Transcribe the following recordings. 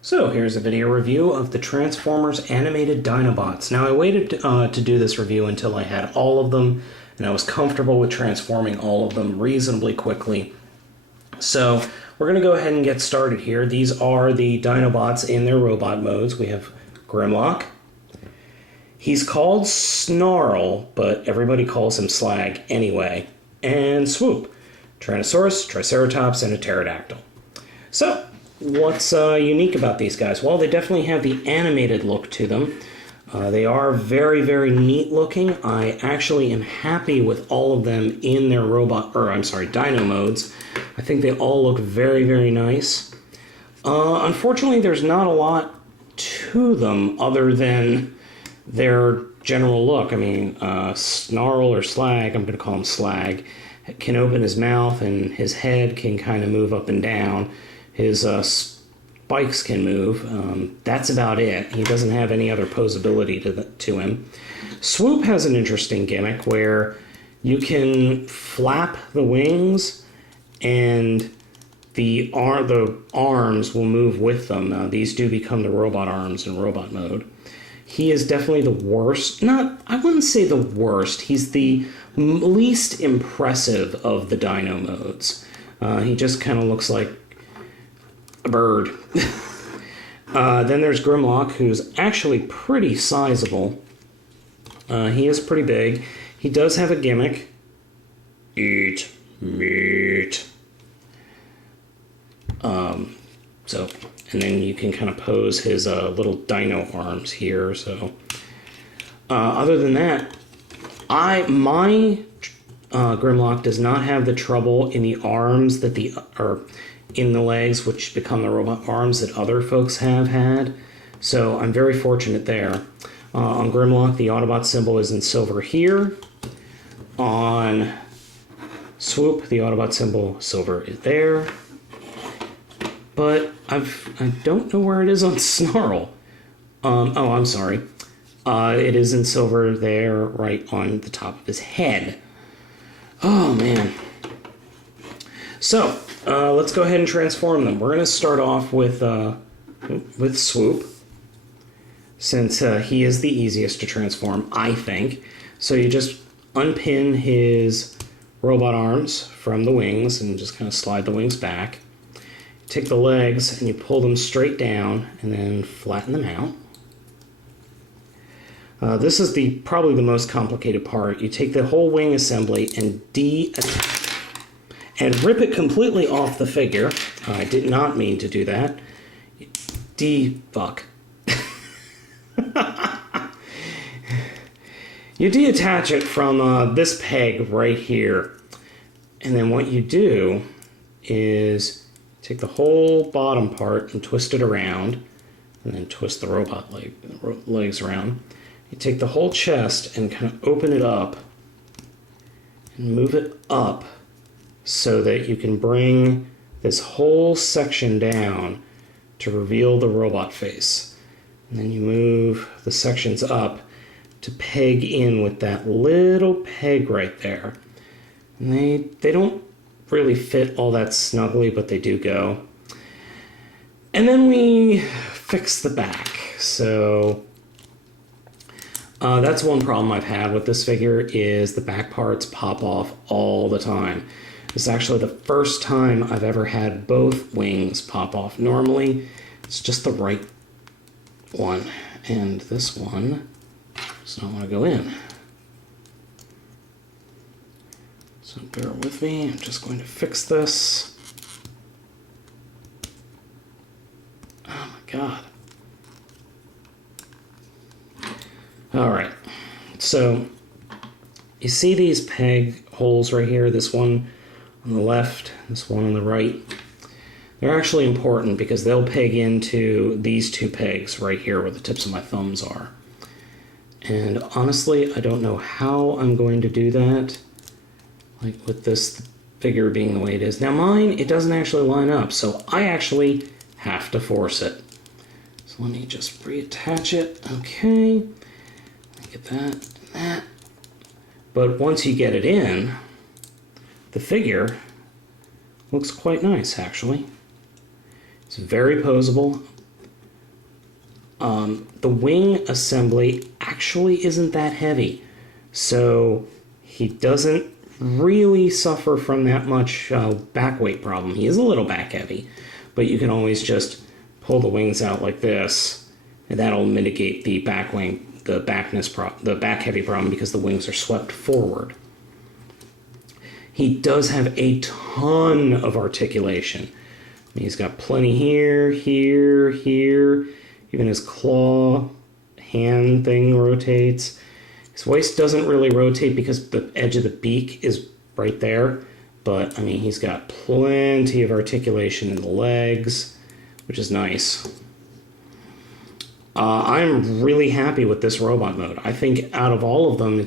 So here's a video review of the Transformers animated Dinobots. Now I waited to do this review until I had all of them and I was comfortable with transforming all of them reasonably quickly. So we're going to go ahead and get started here. These are the Dinobots in their robot modes. We have Grimlock. He's called Snarl, but everybody calls him Slag anyway. And Swoop, Tyrannosaurus, Triceratops, and a Pterodactyl. So what's unique about these guys? Well, they definitely have the animated look to them. They are very, very neat looking. I actually am happy with all of them in their dino modes. I think they all look very, very nice. Unfortunately, there's not a lot to them other than their general look. I mean, Snarl or Slag, I'm going to call him Slag, can open his mouth and his head can kind of move up and down. His spikes can move. That's about it. He doesn't have any other posability to him. Swoop has an interesting gimmick where you can flap the wings and the arms will move with them. These do become the robot arms in robot mode. He is definitely the worst. I wouldn't say the worst. He's the least impressive of the dino modes. He just kind of looks like a bird. Then there's Grimlock, who's actually pretty sizable. He is pretty big. He does have a gimmick. Eat meat. And then you can kind of pose his little dino arms here. So, other than that, my Grimlock does not have the trouble in the arms in the legs, which become the robot arms that other folks have had. So I'm very fortunate there. On Grimlock, the Autobot symbol is in silver here. On Swoop, the Autobot symbol silver is there. But I don't know where it is on Snarl. Oh, I'm sorry. It is in silver there, right on the top of his head. Oh, man. So, let's go ahead and transform them. We're going to start off with Swoop, since he is the easiest to transform, I think. So you just unpin his robot arms from the wings and just kind of slide the wings back. Take the legs and you pull them straight down and then flatten them out. This is probably the most complicated part. You take the whole wing assembly and rip it completely off the figure. I did not mean to do that. Fuck. You detach it from this peg right here. And then what you do is take the whole bottom part and twist it around, and then twist the robot legs around. You take the whole chest and kind of open it up and move it up so that you can bring this whole section down to reveal the robot face. And then you move the sections up to peg in with that little peg right there. And they don't really fit all that snugly, but they do go. And then we fix the back. So that's one problem I've had with this figure, is the back parts pop off all the time. This is actually the first time I've ever had both wings pop off. Normally, it's just the right one, and this one does not want to go in. So bear with me, I'm just going to fix this. Oh my god. Alright, so you see these peg holes right here, this one on the left, this one on the right. They're actually important because they'll peg into these two pegs right here where the tips of my thumbs are. And honestly, I don't know how I'm going to do that. Like with this figure being the way it is. Now mine, it doesn't actually line up, so I actually have to force it. So let me just reattach it. Okay. Get that and that. But once you get it in, the figure looks quite nice, actually. It's very posable. the wing assembly actually isn't that heavy. So he doesn't really suffer from that much back weight problem. He is a little back heavy, but you can always just pull the wings out like this, and that'll mitigate the back heavy problem because the wings are swept forward. He does have a ton of articulation. He's got plenty here, here, here. Even his claw hand thing rotates. His waist doesn't really rotate because the edge of the beak is right there. But, I mean, he's got plenty of articulation in the legs, which is nice. I'm really happy with this robot mode. I think out of all of them,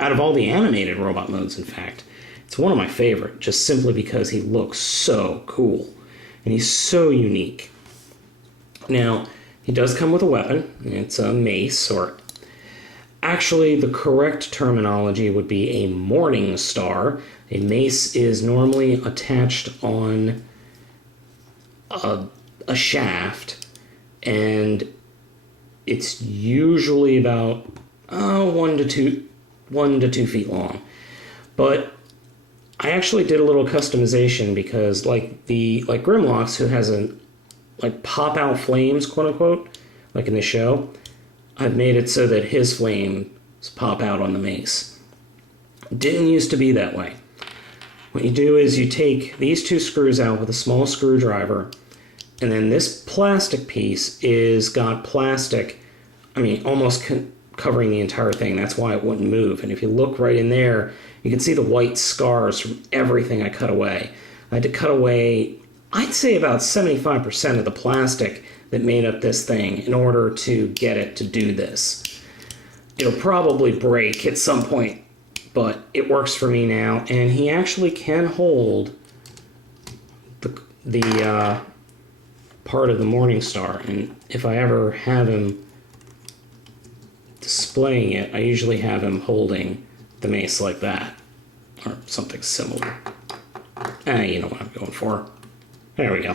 out of all the animated robot modes, in fact, it's one of my favorite, just simply because he looks so cool. And he's so unique. Now, he does come with a weapon. It's a mace, or actually the correct terminology would be a morning star. A mace is normally attached on a shaft, and it's usually about 1 to 2 feet long. But I actually did a little customization because, like Grimlock's, who has pop out flames, quote unquote, like in the show, I've made it so that his flames pop out on the mace. It didn't used to be that way. What you do is you take these 2 screws out with a small screwdriver, and then this plastic piece is got plastic, almost covering the entire thing. That's why it wouldn't move. And if you look right in there, you can see the white scars from everything I cut away. I had to cut away, I'd say, about 75% of the plastic that made up this thing in order to get it to do this. It'll probably break at some point, but it works for me now. And he actually can hold the part of the Morning Star. And if I ever have him displaying it, I usually have him holding the mace like that, or something similar. You know what I'm going for. There we go.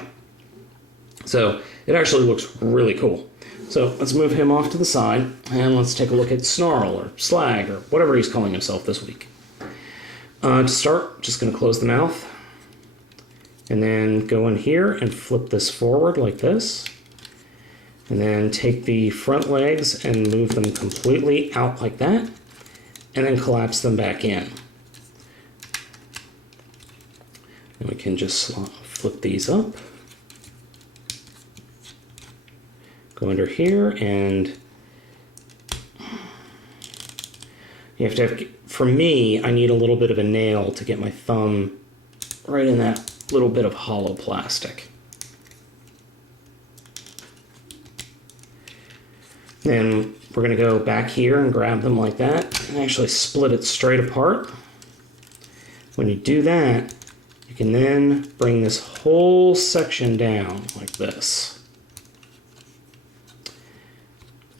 So it actually looks really cool. So let's move him off to the side, and let's take a look at Snarl, or Slag, or whatever he's calling himself this week. To start, just going to close the mouth, and then go in here and flip this forward like this. And then take the front legs and move them completely out like that, and then collapse them back in. And we can just flip these up. Go under here, and you have to have, for me, I need a little bit of a nail to get my thumb right in that little bit of hollow plastic. Then we're going to go back here and grab them like that and actually split it straight apart. When you do that, you can then bring this whole section down like this.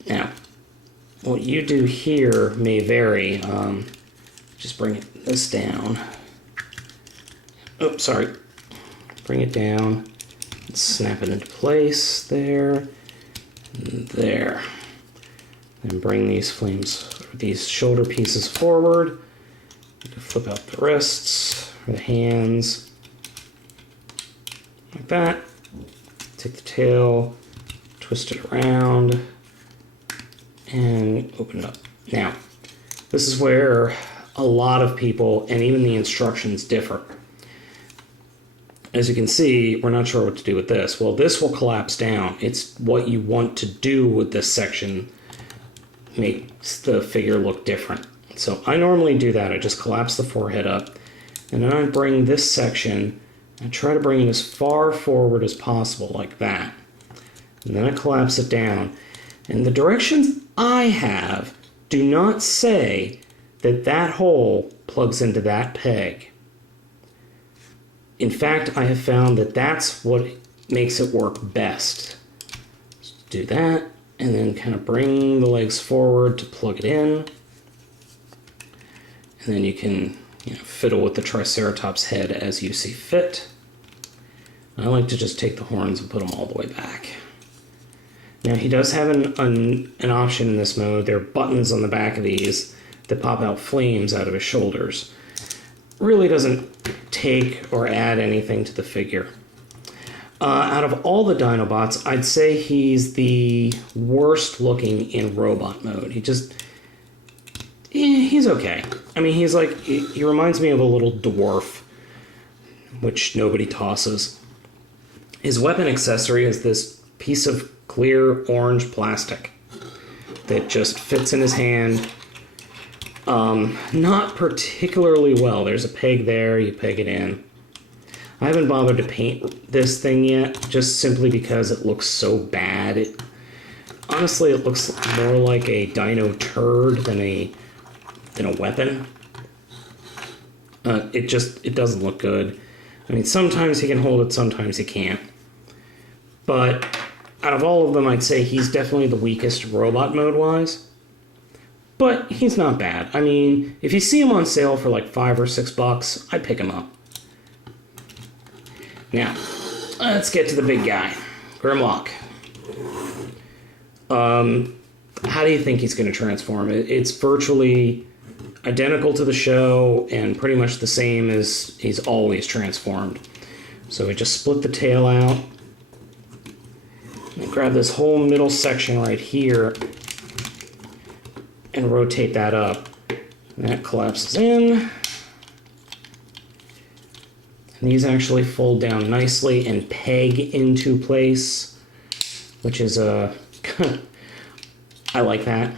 Now, what you do here may vary. Just bring this down. Oh, sorry. Bring it down and snap it into place there and there. Then bring these these shoulder pieces forward. You can flip out the wrists or the hands like that. Take the tail, twist it around, and open it up. Now, this is where a lot of people, and even the instructions, differ. As you can see, we're not sure what to do with this. Well, this will collapse down. It's what you want to do with this section makes the figure look different. So I normally do that. I just collapse the forehead up, and then I bring this section and try to bring it as far forward as possible, like that. And then I collapse it down. And the directions I have do not say that that hole plugs into that peg. In fact, I have found that that's what makes it work best. Just do that, and then kind of bring the legs forward to plug it in. And then you can fiddle with the Triceratops head as you see fit. I like to just take the horns and put them all the way back. Now he does have an option in this mode. There are buttons on the back of these that pop out flames out of his shoulders. Really doesn't take or add anything to the figure. Out of all the Dinobots, I'd say he's the worst looking in robot mode. He's okay. I mean, he reminds me of a little dwarf, which nobody tosses. His weapon accessory is this piece of clear orange plastic that just fits in his hand. Not particularly well. There's a peg there, you peg it in. I haven't bothered to paint this thing yet, just simply because it looks so bad. Honestly, it looks more like a dino turd than a weapon. It doesn't look good. I mean, sometimes he can hold it, sometimes he can't. But out of all of them, I'd say he's definitely the weakest robot mode-wise. But he's not bad. I mean, if you see him on sale for like $5 or $6, I'd pick him up. Now, let's get to the big guy, Grimlock. How do you think he's going to transform? It's virtually identical to the show and pretty much the same as he's always transformed. So we just split the tail out. And grab this whole middle section right here and rotate that up. And that collapses in. And these actually fold down nicely and peg into place, which is I like that.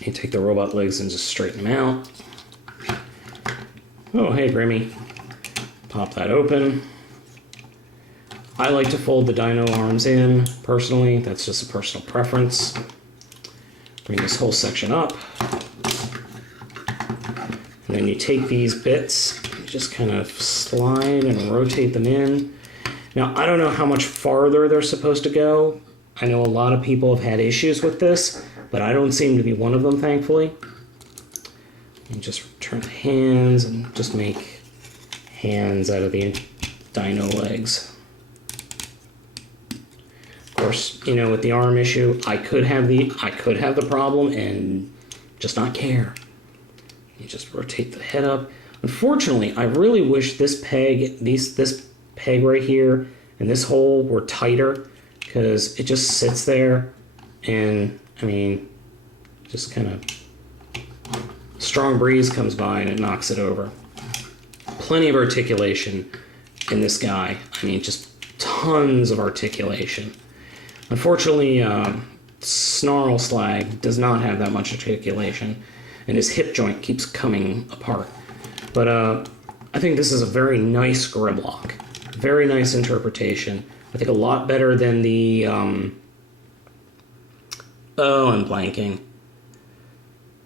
You take the robot legs and just straighten them out. Oh, hey, Grimmy. Pop that open. I like to fold the dino arms in, personally. That's just a personal preference. Bring this whole section up. And then you take these bits, just kind of slide and rotate them in. Now, I don't know how much farther they're supposed to go. I know a lot of people have had issues with this, but I don't seem to be one of them, thankfully. And just turn the hands and just make hands out of the dino legs. Of course, you know, with the arm issue, I could have the problem and just not care. You just rotate the head up. Unfortunately, I really wish this peg right here and this hole were tighter, because it just sits there and, I mean, just kind of strong breeze comes by and it knocks it over. Plenty of articulation in this guy. I mean, just tons of articulation. Unfortunately, Snarl Slag does not have that much articulation, and his hip joint keeps coming apart. But I think this is a very nice Grimlock. Very nice interpretation. I think a lot better than the, I'm blanking.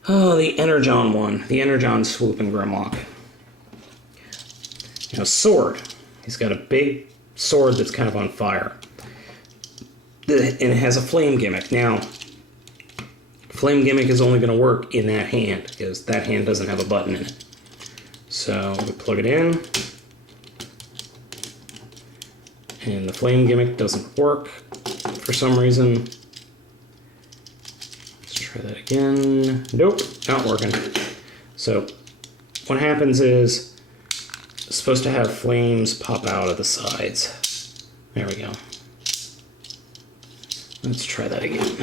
Oh, the Energon one. The Energon Swoop and Grimlock. You know, sword. He's got a big sword that's kind of on fire. And it has a flame gimmick. Now, flame gimmick is only going to work in that hand, because that hand doesn't have a button in it. So we plug it in. And the flame gimmick doesn't work for some reason. Let's try that again. Nope, not working. So what happens is it's supposed to have flames pop out of the sides. There we go. Let's try that again.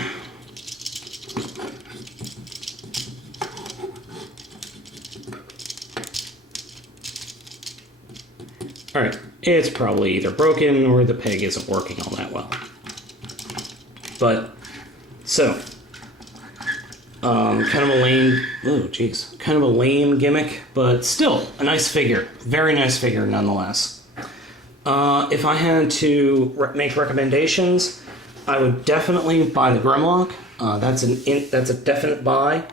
All right, it's probably either broken or the peg isn't working all that well. But, so, kind of a lame gimmick, but still a nice figure. Very nice figure nonetheless. If I had to make recommendations, I would definitely buy the Grimlock. That's a definite buy.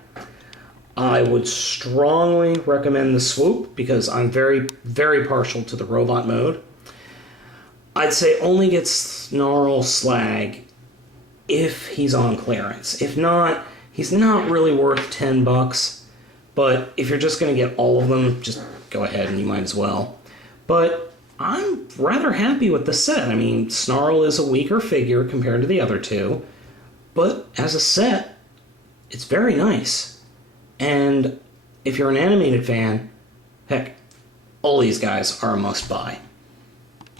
I would strongly recommend the Swoop, because I'm very, very partial to the robot mode. I'd say only get Snarl Slag if he's on clearance. If not, he's not really worth $10. But if you're just going to get all of them, just go ahead and you might as well. But I'm rather happy with the set. I mean, Snarl is a weaker figure compared to the other two, but as a set, it's very nice. And if you're an animated fan, heck, all these guys are a must-buy.